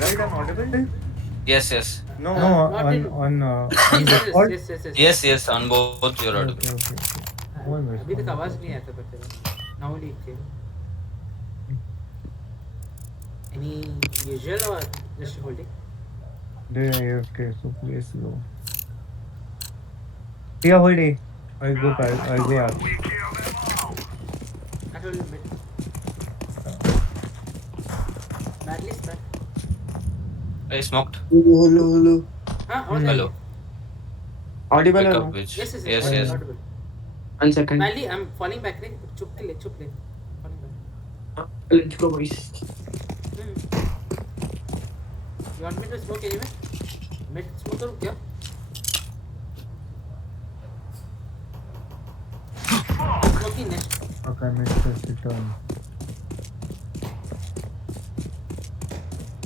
Right, I'm audible? Yes, yes. No, Not in. on Discord. Yes, yes, on both you're audible. Okay. No one अभी तक आवाज responded. नहीं आता पर तेरा. Now only it came. Any usual or just holding? They are AFK, so please slow. Yeah, hold A. I'll go up. I told you mid. Badly stuck. I smoked. Hello. हाँ और Hello. Audible Pick or up no? which? Yes. Yes, yes. Audible. 1 second. Badly, I'm falling back. रे चुप ले. Falling back. Let's go, boys. You want me to smoke anyway? Mid smoke करूँ क्या? I'm smoking next. Okay, missed the turn.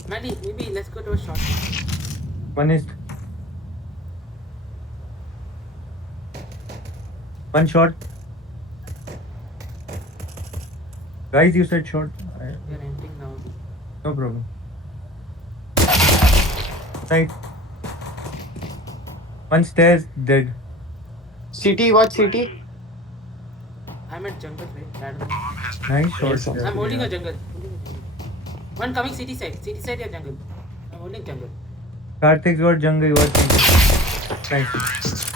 Badly, maybe let's go to a shot. One shot. Guys, you said short. We are entering now. No problem. Right. One stairs dead. City, what city? I'm at jungle, right? That one. Nice shot. Yes, sir. I'm holding a jungle. One coming city side या jungle. I'm holding jungle. Karthik's got jungle. You got jungle. Nice.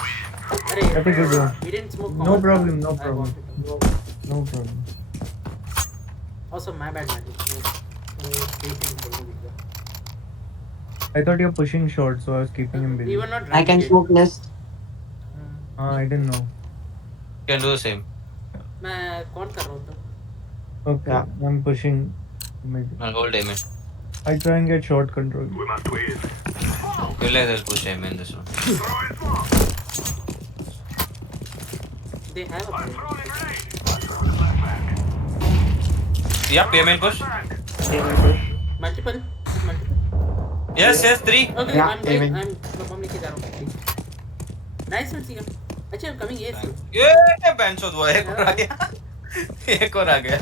अरे That's a good one. we didn't smoke. No common. problem. No I problem. wanted to. No problem. Also, my bad, man. I thought you were pushing short, so I was keeping him We busy. were not I can right. smoke nest. I didn't know. You can do the same. मैं कौन कर रहा हूँ तो? Okay, Yeah. I'm pushing mid. I'll hold aim in. I try and get short control. You let they'll push aim in this one. They have a play. Yep, aim in push. Multiple. Yes, 3. Okay, Yeah, I'm going. aiming. I'm bomb लेके जा रहा हूँ. Nice one, CM. अच्छा, I'm coming here. ये bench वो एक और आ गया. एक और आ गया.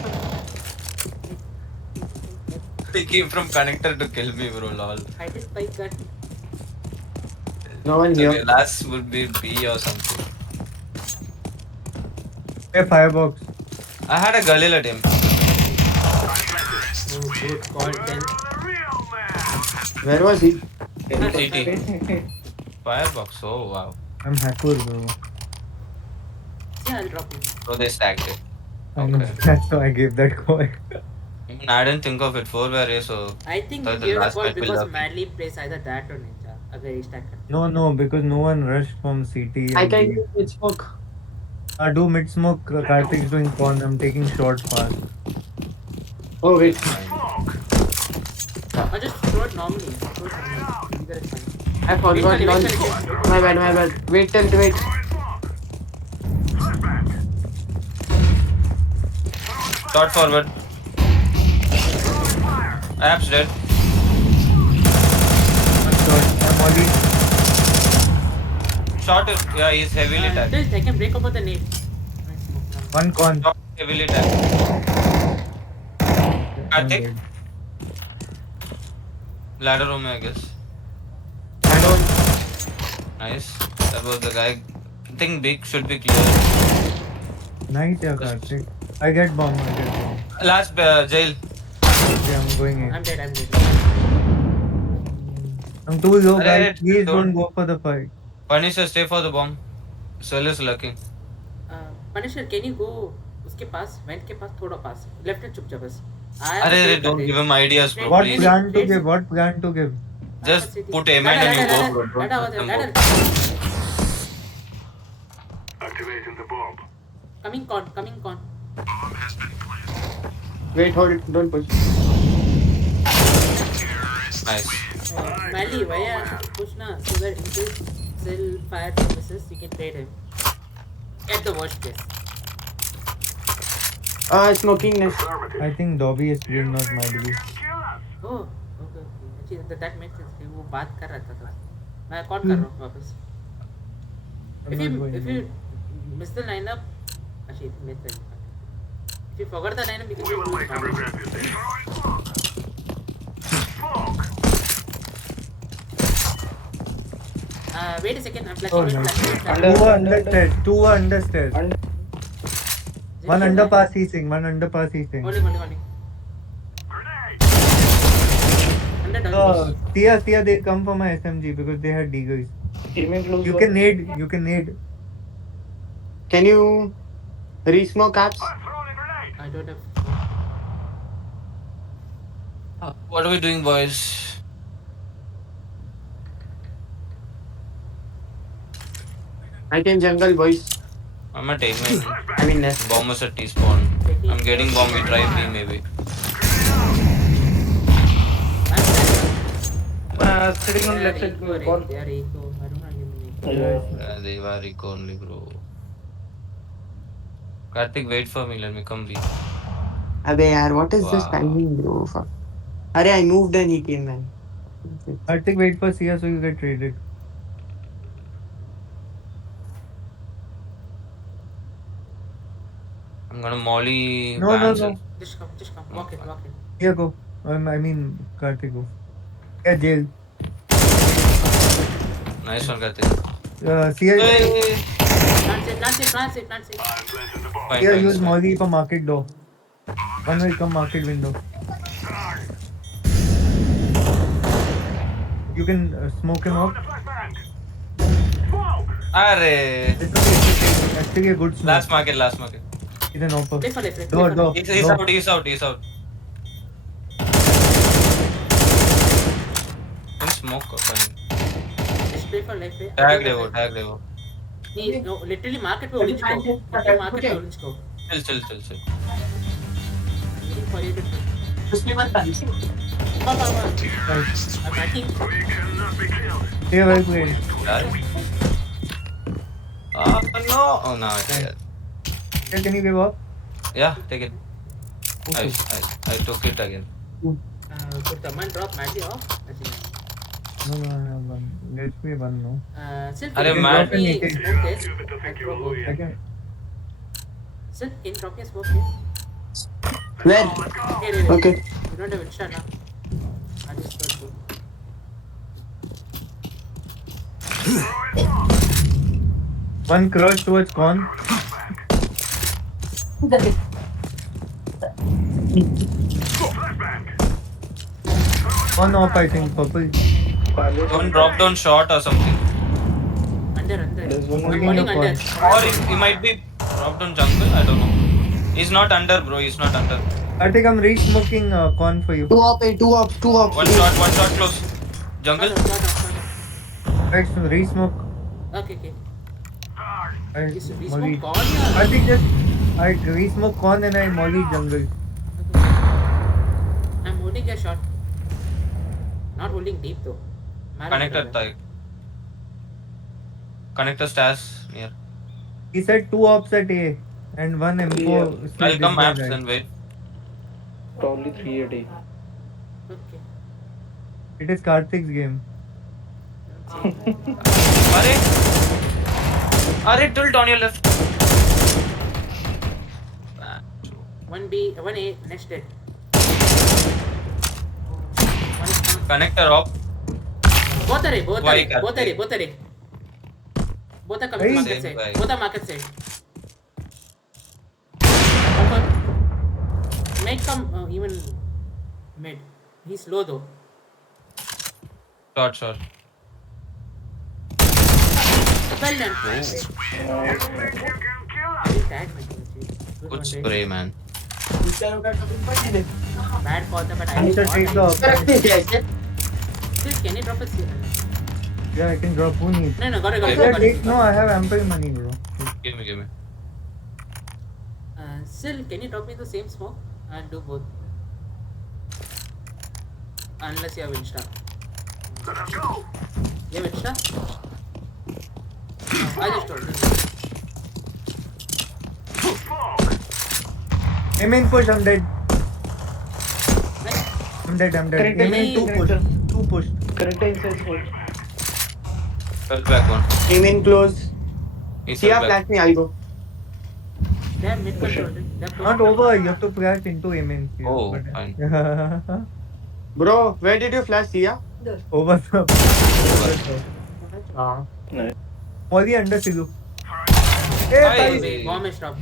He came from connector to kill me, bro. Lol. I just like that. No one here. Okay, last would be B or something. Hey, firebox. I had a Galil at him. Oh, good call, 10. Where was he? CT. Firebox. Oh wow. I'm Hakur, bro. Yeah, I'll drop you. So they stacked it. I know. Okay. That's why I gave that call. I didn't think of it 4 were A, so I think Thought you the gave a last call fight will because love you. Madly plays either that or Ninja. अगर ये stack करते No, because no one rushed from CT. I and can B. use smoke. Do mid smoke. Karthik's doing con. I'm taking short fast. Oh, wait. or just throw it normally. Either is fine. I forgot. Wait, Launch. wait. My bad. Wait. shot forward. Apps dead. One shot. I'm already. Shot is he's heavily tagged. Just I can break over the nade. Nice smoke. One con. Shot heavily tagged. I'm Karthik? dead. Ladder room, I guess. I don't. Nice. That was the guy. I think big should be clear. Nice, yeah, Karthik. I get bomb. Last jail. Okay, I'm going in. I'm dead. I'm too low, Arre, guys. Please don't- don't go for the fight. Punisher, stay for the bomb. Cell is lurking. Punisher, can you go उसके पास went के पास थोड़ा पास left में चुप जा बस Arre, don't give him ideas, bro. What Please. plan to give? What plan to give? Just put aim and you go, bro. Don't let them go. Activating the bomb. coming con Wait, hold it. Don't push. Nice. Mally why push na so that in case cell fire services you can trade him at the worst case. Smoking nest. I think Dobby is playing, not Madly. Oh okay actually that makes sense कि वो बात कर रहा था मैं कौन कर रहा हूँ वापस I'm not going if you miss the lineup actually miss the if you forgot the lineup you can We will do wait and it. regret this. Wait a second, I'm Oh, flashing. no. Flashing. Two are under stairs. Two are under stairs. Under. One underpass heating. One underpass heating. Holding. Under down. Tia, they come for my SMG because they had deagles. Aiming close. You can nade. Can you re-smoke apps? I don't have. What are we doing, boys? I can jungle, boys. I'm at A main. I mean, nest. Bomb is at T spawn. I'm getting bomb. We try B maybe. Sitting on left side. They are eco. I don't know any. They were eco only, bro. Karthik, wait for me. Let me come B. Abey yaar, what is this Wow. timing, bro? Fuck. Arey, I moved and he came, man. Karthik, wait for Sia so you get traded. I'm gonna molly. No. Bansal. Just come. Walk it. Here go. I mean, Karthik go. Yeah, jail. Nice one, Karthik. Sia, Hey. Plant it. Fine, Sia fine, use fine. Molly for market door. One will come market window. You can smoke him out. Arre. It's actually a good smoke. Last market. He's an offer. Play for life. Door. He's out. In smoke or fine. Just play for life. Tag Devo. No, literally market पे orange को. Literally market पे orange को. Chill. Waiting for you to. उसमें मत डाल। Come. I'm batting. Sia, well played. No. Oh no, it's dead. Sia, can you give up? Yeah, take it. I took it again. Could the man drop Maggie off? No, I have one. Let's be one, no. Silk, Arey, can you man. drop me smoke this? I throw both. I can. Silk, can you drop me a smoke here? Where? Here. Okay. You don't have Insta now. I just got to. One crouch towards con. One off, I think, purple. Don't drop down short or something. Under. There's one I'm more holding in your under. Or he might be drop down jungle. I don't know. He's not under, bro. I think I'm re-smoking con for you. Two up. One shot close. Jungle. Right, so re-smoke. Okay. I Is molly. smoke gone? I think just I re-smoke con and I molly jungle. I'm holding a shot. Not holding deep though. Connector stairs near. He said two ops at A and one M4. I'll come maps right. and wait. Probably 3 a day. Okay. It is Karthik's game. Arey, tilt on your left. 1B, 1A, next dead. Connector up. Both are A. Why Karthik? Both are coming Hey. market Same side. guy. Both are market side. Open. Might come even mid. He's low though. Short. Well done. I will tag my team. Good one, spray, man. Bad call, but I I need will to take the not. op. Still, can you drop us here? Yeah, I can drop. Who needs? No, got it. Yeah, take, no, I have ample money, bro. Give me. Still, can you drop me the same smoke? I'll do both. Unless you have Insta. You have Insta? No, I just told you. Aim in push, I'm dead. Nice. I'm dead. Correct, Aim in two push. Two push. Correct inside spot. Fell back one. Aim in close. He's See, fell back. flash me, I'll go. They have mid Push control. it. They have push. Not over. You have to flash into aim in. Oh, fine. Bro, where did you flash, Sia? Over the. Ah. Nice. Molly under Silu. Hey, Aye. Tiger. Wait, bomb is dropped.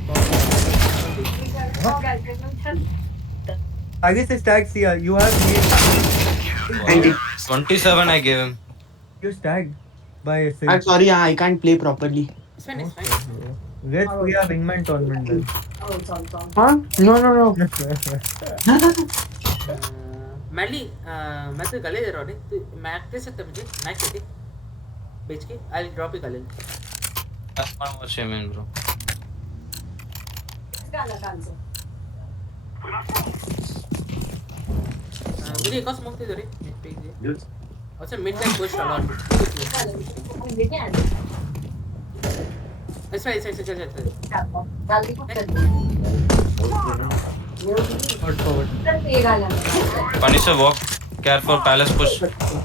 Tiger is tagged here. You have made. Thank you. 27 I gave him. You're tagged by Sil. I'm sorry, I can't play properly. It's fine, it's fine. Let's play a wingman tournament then. Huh? No. Madly मैं तो गले दे रहा हूँ नहीं तू Mac दे सकता मुझे Mac दे बेच के आई ड्रॉप ही गले I want to watch him in, bro. मुझे एक और स्मोक दे दो रे मिड पे दे अच्छा mid line push a lot ऐसा चल Forward, forward. Punisher walk. Careful, Palace push.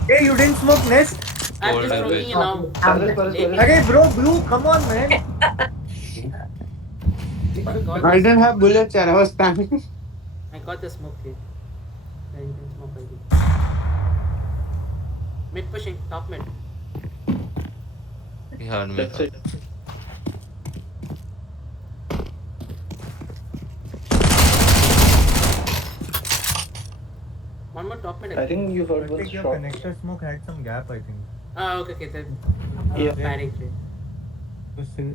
Hey, you didn't smoke nest? I'm Hold just her, throwing wait. it now Forest. Okay, bro, blue, come on, man. I didn't have bullets, and I was spamming. I got the smoke here then you can smoke ID mid pushing top mid He heard me. That's it. one more top mid I think you I heard one think your shot. connector smoke had some gap, I think. okay then Yeah. panic trade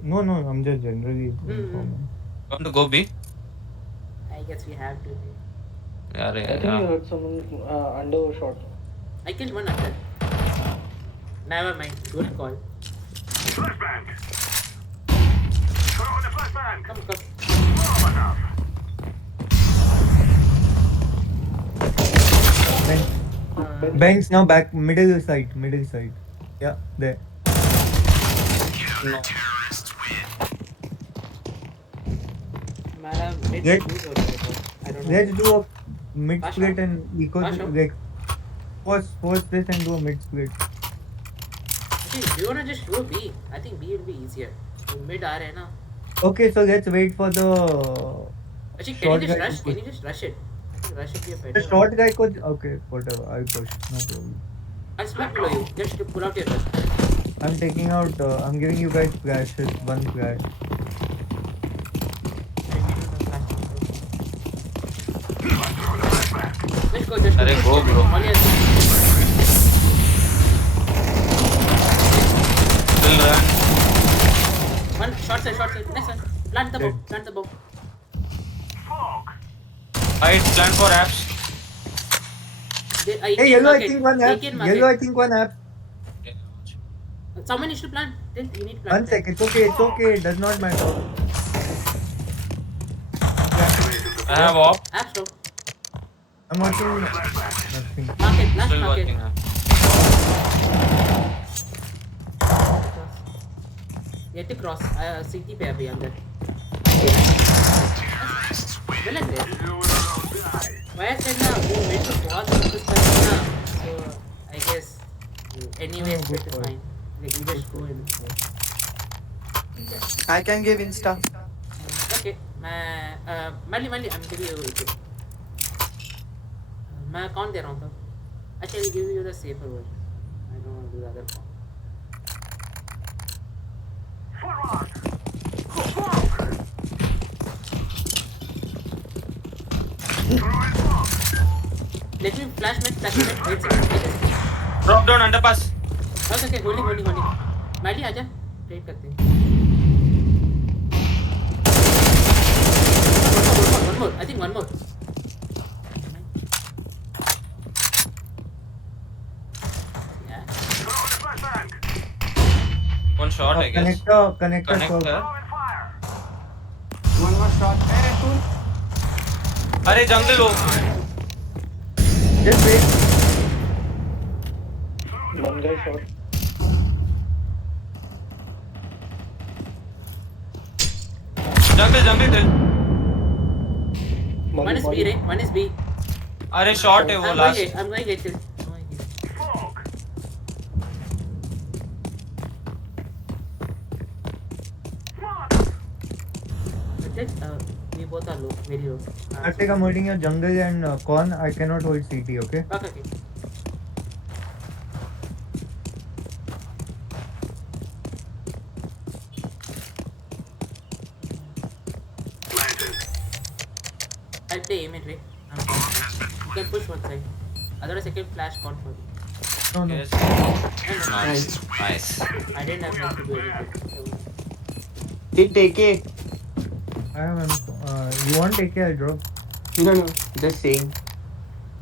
No, I'm just generally informing. Want to go B? I guess we have to Yeah, I think you heard someone under shot. I killed one under never mind good call Flashbang. Throw in the flashbang. come Bomb enough. Banks now back, middle side. Yeah, there. No. हमारा mid Let- lose हो रहा है I don't know Let's do a mid Pass split on. and eco Pass on. like force this and do a mid split. actually do you wanna just go B I think B will be easier तो mid आ रहे हैं ना Okay, so let's wait for the actually Short can you guy just rush to can you just rush it I think rush it be a better short guy could. Okay, whatever. I'll push. No problem. I'll smoke below you just to pull out your gun I'm taking out. I'm giving you guys flashes. One flash. Just go, just go. Arey, go, bro. All yes. Still run. One short side. Next one. Plant the bomb. Plant the bomb. Hide, plan for apps. Hey, yellow. I think one app. Yellow. I think one app. Someone needs to plant. Then you need to One plant. sec. It's okay. It's okay. It does not matter. I have op. App stop. I'm watching nothing. Market. Last Still market. watching app. You have to cross. CT पे अभी अंदर. Well and there. Why I said now we went to pause on this person now. So I guess anyway Oh, good it's call. fine. Like you just go in. I can give Insta. Okay. मैं मल्ली I'm giving you it. मैं कौन दे रहा हूँ तब? Actually give you the safer version. I don't want to do the other one. Let me flash mid. Wait a second. Drop down underpass. Okay, holding. मैली आजा. Trade करते हैं. One more. I think one more. Yeah. One shot, I guess. Connector. short. Connector. One more shot. Hey, two. अरे जंगल हो. Just wait. One guy shot. जंगल थे. One is B, right? One is B. अरे shot है वो last. I'm going to get it. We We both are low, very low. Karthik, I'm holding your jungle and con. I cannot hold CT, okay? Okay. I'll play aim it, Ray. You can push one side. Otherwise, I can flash con for you. No, no. Yes. No, Nice. Nice. I didn't have time to do anything. Did take it. I have an. You want take it? I'll drop. No. Just saying.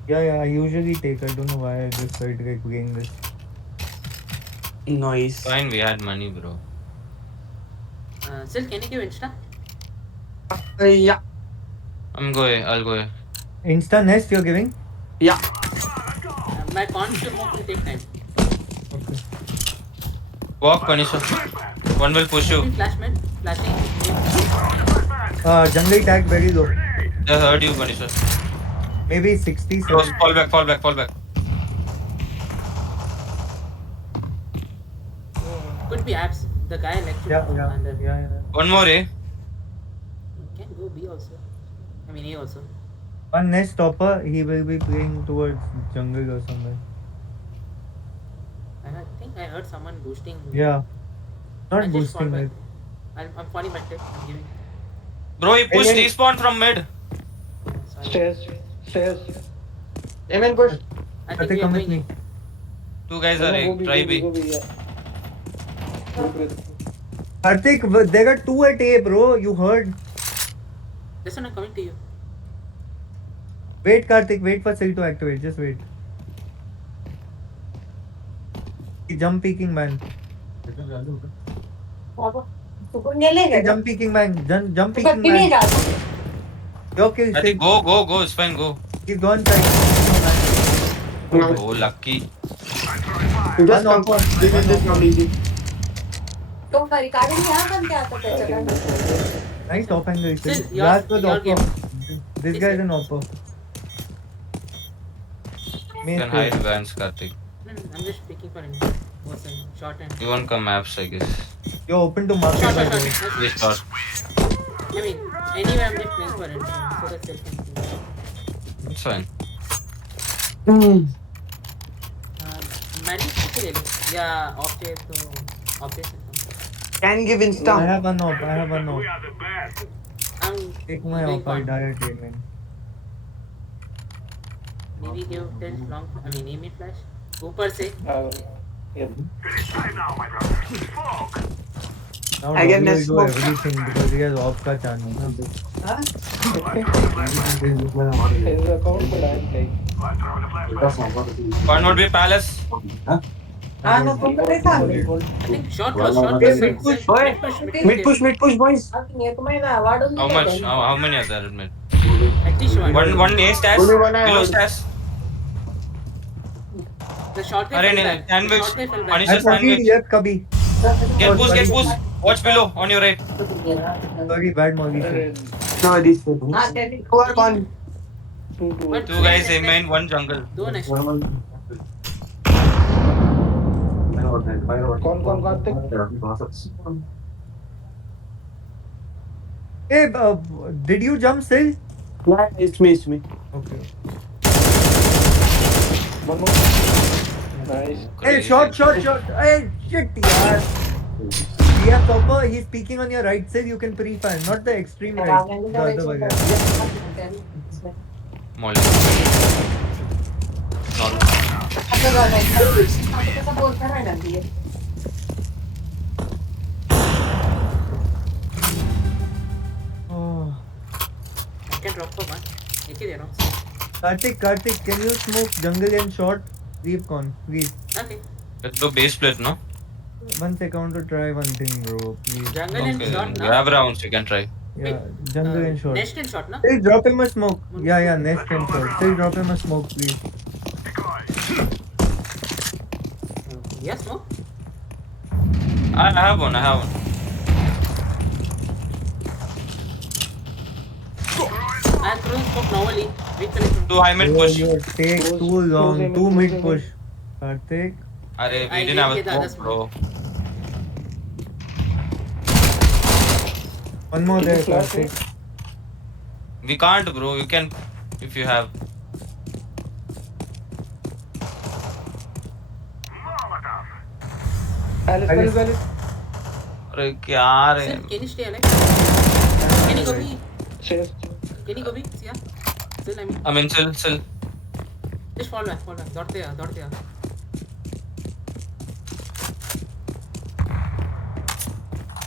Yeah, I usually take. I don't know why I just felt like playing this. Noise. Fine, we had money, bro. Still, can you give Insta? Yeah. I'll go. Insta nest you're giving? Yeah. My con smoke will take time. Okay. Walk, Punisher. One will push you. Flash man, flashing. Jungle tag very low. They heard you, Punisher. Maybe 60, Close, 70. fall back. Could be apps. The guy like to Yeah. under. One more, eh? Can go B also. I mean A also. One nest topper, he will be playing towards jungle or somewhere. I think I heard someone boosting. Yeah. Not I just fall boosting back. it. I'm falling back there. I'm giving. Bro, he pushed Hey, respawn from mid. Sorry. Stairs. Amen push. I think Karthik, we are come with going. me. Two guys are A. Try B. Go B, yeah. Karthik, there are two at A, bro. You heard. This one I'm coming to you. Wait, Karthik. Wait for Sil to activate. Just wait. He jump peeking man. Hey, jump peeking man. Jump peeking man. Okay, I think go. It's fine, go. he's gone side. Oh, lucky. Just come. This is just not easy. तुम recording यहाँ बन के आता था Nice top angle. Sil. Sil, your- Last was your oppo. game. This guy is an oppo. You Main can stage. hide Vans, Karthik. No, I'm just picking for him. Both side. Short and. You won't come maps, I guess. You're open to market. Short. by the way. Nice. We start. I mean, anyway, I'm just playing for him. So that they can play. It's fine. Magic yeah, optic to optic. Can give I insta. have one op. We are the best. I'm Take my going op. I for die at A, man. maybe give till long. I mean, aim it flash. ऊपर से. Yep. It's time now, my brother. Smoke. Now I get W will this do smoke. everything because he has op ka channel. His account, but I'm playing. I'm throwing a flashbang. One would be Palace. I think short was short. Hey, was mid push. Mid push, boys. How many are there in mid? At least one. One A stairs. Only one I Below heard. stairs. The short guy Arey, fell no, back. The sandwich. short guy fell back. Punish- I Just sandwich. fucking left kabhi. Get push. Watch below on your right. Sorry, bad Molly. No, this. Two are gone. One- Two guys A main, one jungle. दो next. कौन Karthik? Hey, did you jump still? Yeah, it's me. Okay. One more. Nice. Hey, Crazy. shot. Hey, shit, yaar. Yeah, Topper, he's peeking on your right side. You can pre-fire, not the extreme right. The other way. Molly. Not. Oh. I can drop for one. एक ही दे रहा हूँ. Karthik, can you smoke jungle and short? Leave con, please. Okay. Let's do base split, no? One second, I want to try one thing, bro. Please. Jungle and Okay, short then now. grab rounds, you can try. Yeah, jungle and short. Nest and short na. Still drop him a smoke. Yeah, nest and short. Still drop him a smoke, please. Yes, no. I have one. I'm throwing smoke normally. Wait till it. Two high mid Bro, push. you take Close- too long. close him, Two close mid him. push. Karthik. Arey, we I didn't have didn't a get the other smoke, bro. One more there, Flash Karthik. We can't, bro. You can if you have. Alice. अरे क्या रे? Still, can you stay alive? Can you go be? Stairs. Can you go be? Yeah. Still, I mean, I mean, still. just fall back. दौड़ते आ.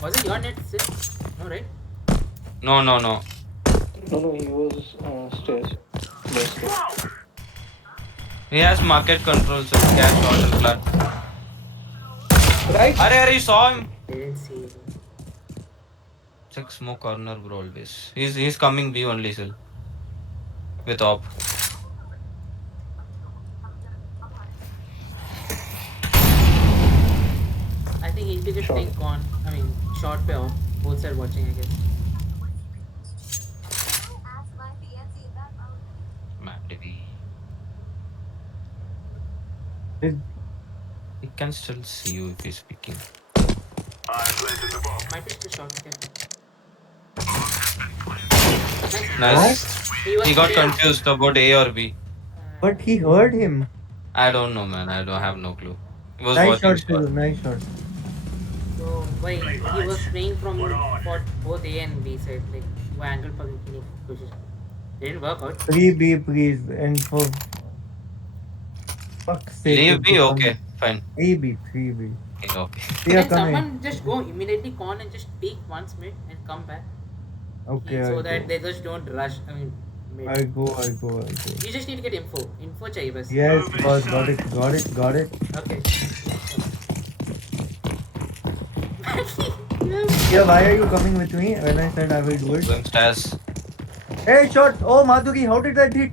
Was it your net still? No, right? No. No, he was stairs. Left stairs. He has market control, so he can shot and flat. Right. Arey, you saw him. Didn't see it. Check smoke corner, bro. Always. He's coming B only still. With op. I think he'll be just Short. playing con. I mean, short pair. Both side watching, I guess. Map TV. Is- He can still see you if he's speaking. I planted the bomb. Might be still short. Okay. Nice. was He got there. confused about A or B. But he heard him. I don't know, man. I don't have no clue. He was Nice watching shot, shot. Silu. Nice shot. So why he was playing from for both A and B side, like why angle for position. Didn't work out. 3B, please. And for fuck's sake. Leave if B, you okay, come- fine. 3B. Okay. We are Can coming. someone just go immediately con and just peek once mid and come back? Okay, so I'll that go. they just don't rush. I mean, mid. I'll go. You just need to get info. Info चाहिए बस. Yes, boss. Got it. Okay. Yeah, why are you coming with me when I said I will do it? Going stairs. Hey, shot! Oh, Madhuki, how did that hit?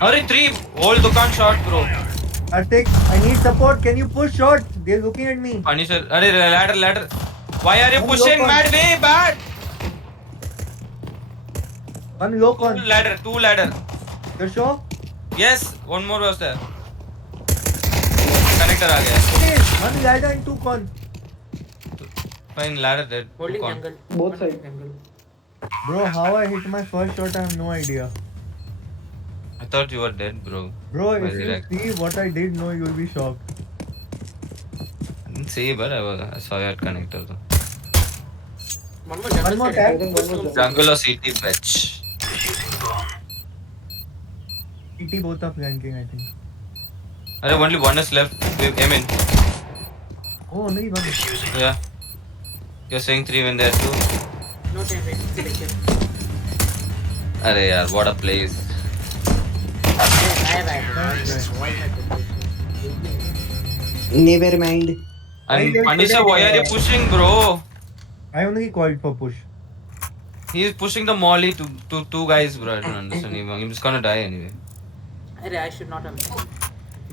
Hurry, 3. Whole Dukan shot, bro. Artik, I need support. Can you push shot? They're looking at me. Punisher. Hurry, ladder. Why are you I'm pushing? low Mad way, bad. One low con. Two ladder. You sure? Yes, one more was there. Connector आ गया. Okay, one ladder and two con. Fine, ladder dead. Holding Dukan. jungle. Both Holding sides. jungle. Bro, how I hit my first shot, I have no idea. I thought you were dead, bro. Bro, if Very you right. see what I did, no, you'll be shocked. I didn't see, but I saw you at connector. Though. One more jungle. One more side. tag. I think one more jungle. Jungle or CT fetch. TT both are flanking, I think. Only one is left. Aim in. Oh, only one. Yeah. You're saying 3 when there 2. No time. Wait. Selection. Arey yaar, what a place. Never mind. And Punisher, why are you pushing, bro? I only called for push. He is pushing the molly to two guys, bro. I don't understand. I'm just gonna die anyway. I should not have.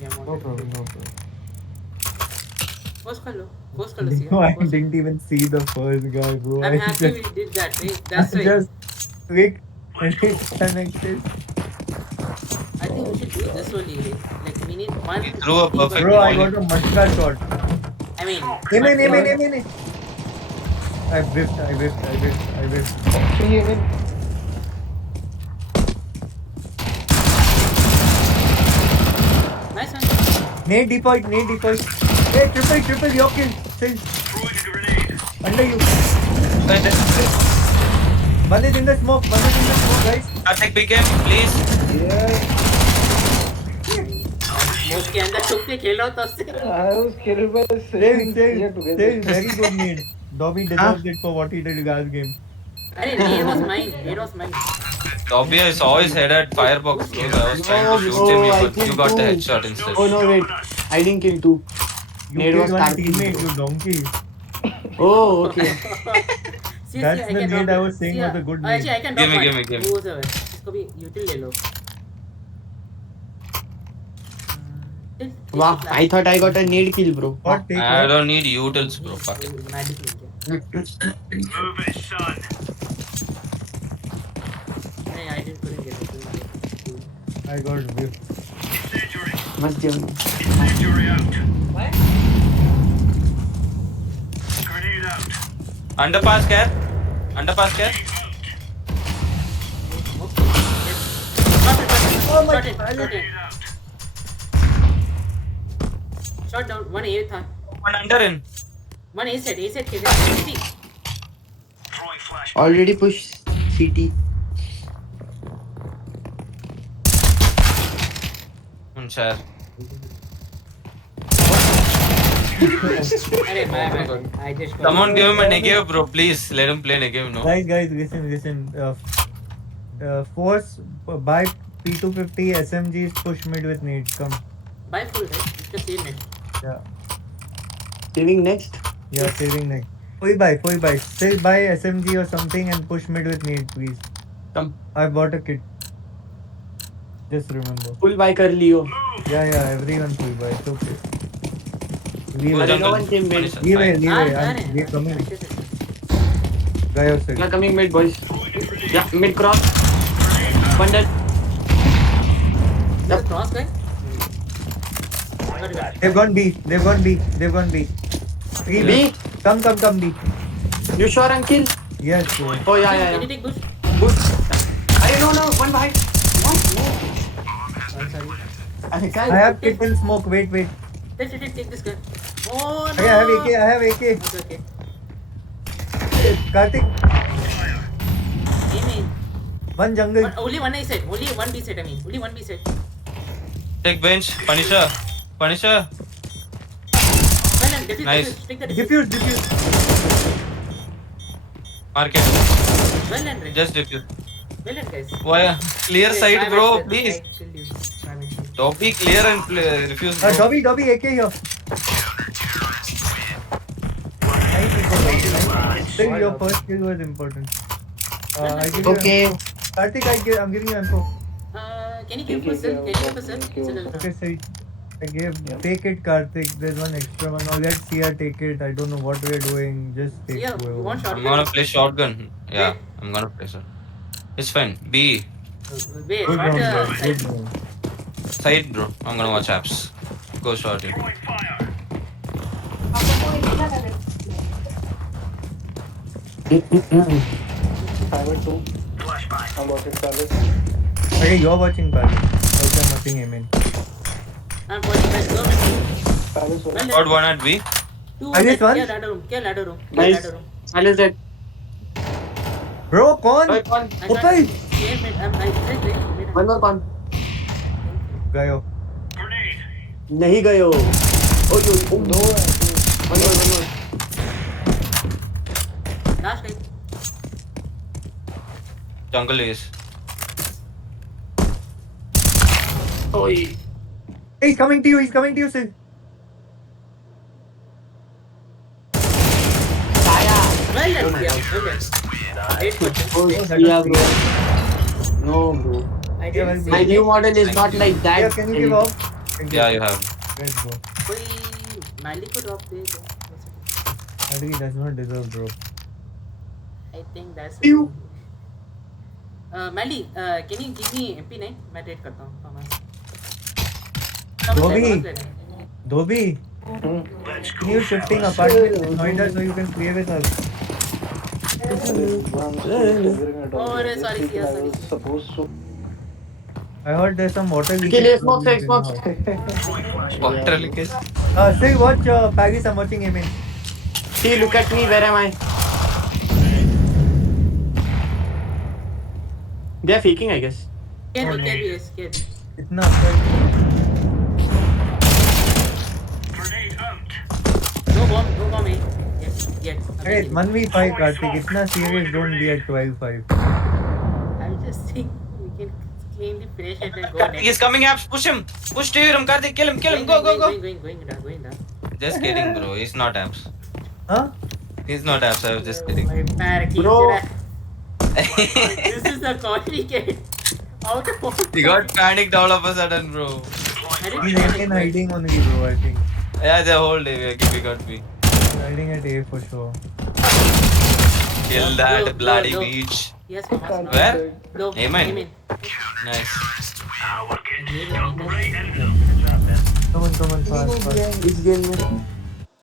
Yeah, No problem. First call. No, I didn't even see the first guy, bro. I'm happy we did that. Right? That's I right. just clicked and it connected. I think we should do this only. Like we need one. He threw a perfect Bro, I molly. got a matka shot. I mean. Aim in. I whiffed. Three in. Nice one. Nade deployed. Hey, triple, your kill. Still Throwing a grenade. under you. One is in the smoke, guys. Karthik, pick him, please. Yeah. Smoke के अंदर छुप के खेल रहा हूँ तब से. I was killed by the Still, same here together. very good nade. Dobby deserves it for what he did last game. अरे nade was mine. Dobby, I saw his head at firebox. Bro. I was trying to shoot him. You got the headshot instead. Oh no, wait. I didn't kill two. You Nade was killed one starting. teammate, you donkey. Oh, okay. That's the nade I was saying was a good nade. Actually, I can Give drop me. one. Whoever. इसको भी util ले लो. Wow, I thought I got a nade kill, bro. What, take I what? don't need utils, bro. Fuck it. Magic मिल गया. Move it, son. नहीं, I couldn't get it. I got whiffed. Incendiary. Must give. Incendiary out. What? Grenade out. Underpass care. Out. Need Oh my Shot in. Shot in. Shot down. One A था. One under in. One A set. A set के लिए. Throwing flash. Already push CT. One share. अरे my bad. I just. Someone give him a negative, bro. Please let him play negative, no? Guys, listen. Force buy P250 SMGs, push mid with nades. Come. Buy full right. इसका save net. Yeah. Saving next. Yeah, saving next. Full buy. Still buy SMG or something and push mid with nade, please. Come. I bought a kit. Just remember. Full buy कर लियो. Yeah, everyone full buy. It's okay. Leave Go it. jungle. no one came mid. Punish. Leave it. Uh We're coming. रहे हैं. Guy outside. We are coming mid, boys. Yeah, mid cross. Bundle. Just cross guy. They've gone B. Three B. Come B. You sure, Uncle? Yes. Oh yeah. Can you take boost? Good. Hey, no, one behind. One. No. I'm sorry. I have kit and smoke. Wait. Take this guy. Oh no. Okay, I have AK. Okay. Karthik, Aim. one jungle. Only one A set. Only one B set. I mean, only one B set. Take bench. Punisher. Well done. Defuse. Nice. Take the defuse. Diffuse. Mark it. Well done, Ray. Just defuse. Well done, guys. Why? Clear Okay, side, my bro. bad, sir. Please. I killed you. My bad. Top be clear and refuse. Bro. Dobby, AK here. Still, your first kill was important. I give you Okay. info. Karthik, I'm giving you info. Can you give us a Okay, so take it, Karthik. There's one extra one. Now let's see her take it. I don't know what we're doing. Just take Yeah, whoever. you want shot? I'm gonna play shotgun. Yeah, I'm gonna play shot. It's fine. B. Wait, Good what? round, bro. Good round. Side, bro. I'm gonna watch apps. Go short it. Throwing fire. Private 2. Flashbang. I'm watching Palace. Okay, you're watching Palace. Also, I'm watching Amen. I'm watching guys. Go man. Palace 1. Well Got done. one at B. Two I just one. one? Kill ladder room. Nice. Silence that. Bro, con? Right, one. Okay. One more con. Gayo. Grenade. नहीं गए हो. Oh, you. No, One more. Last guy. Jungle is. Oh, He's coming to you, Sid. Well done. Yeah, well done. Great question. yeah, bro. No, bro. I didn't My see new model is not like that. Yeah, can you give off? Thank you. Yeah, you have. Let's go. कोई मालिक को drop दे दो. I think he does not deserve drop. I think that's. Pew. Mali, can you give me MP9? मैं trade करता हूँ. Dobby. Dobby, Let's can go. you shifting apartment in Noida so you can play with us? Oh, sorry, yeah, sorry. Supposed to. I heard there's some water leakage. Okay, Xbox. Throwing flashbang. Water leakage. Still watch Paris, I'm watching Amen. See, look at me. Where am I? They are faking, I guess. Can be. Itna अच्छा. Grenade out. No bomb, eh? Yes. Hey, 1v5 Karthik, itna serious, don't be at 12-5. I'm just saying we can cleanly finish it and go Karthik next. is coming apps. Push him. Push T-Ram. Karthik, kill him. Go. Going down. Just kidding, bro. He's not apps. Huh? He's not apps. I was just kidding. My parakeet. Bro. This is the call we get. Out of all. He got panicked all of a sudden, bro. I didn't He's panic, in but- hiding only, bro, I think. Yeah, the whole day we got B. He's hiding at A for sure. Kill Go, that bloody go. beach. Yes, Mama. Where? Go. Amen. Nice. Now we're getting some great evidence. Come on, fast. This game,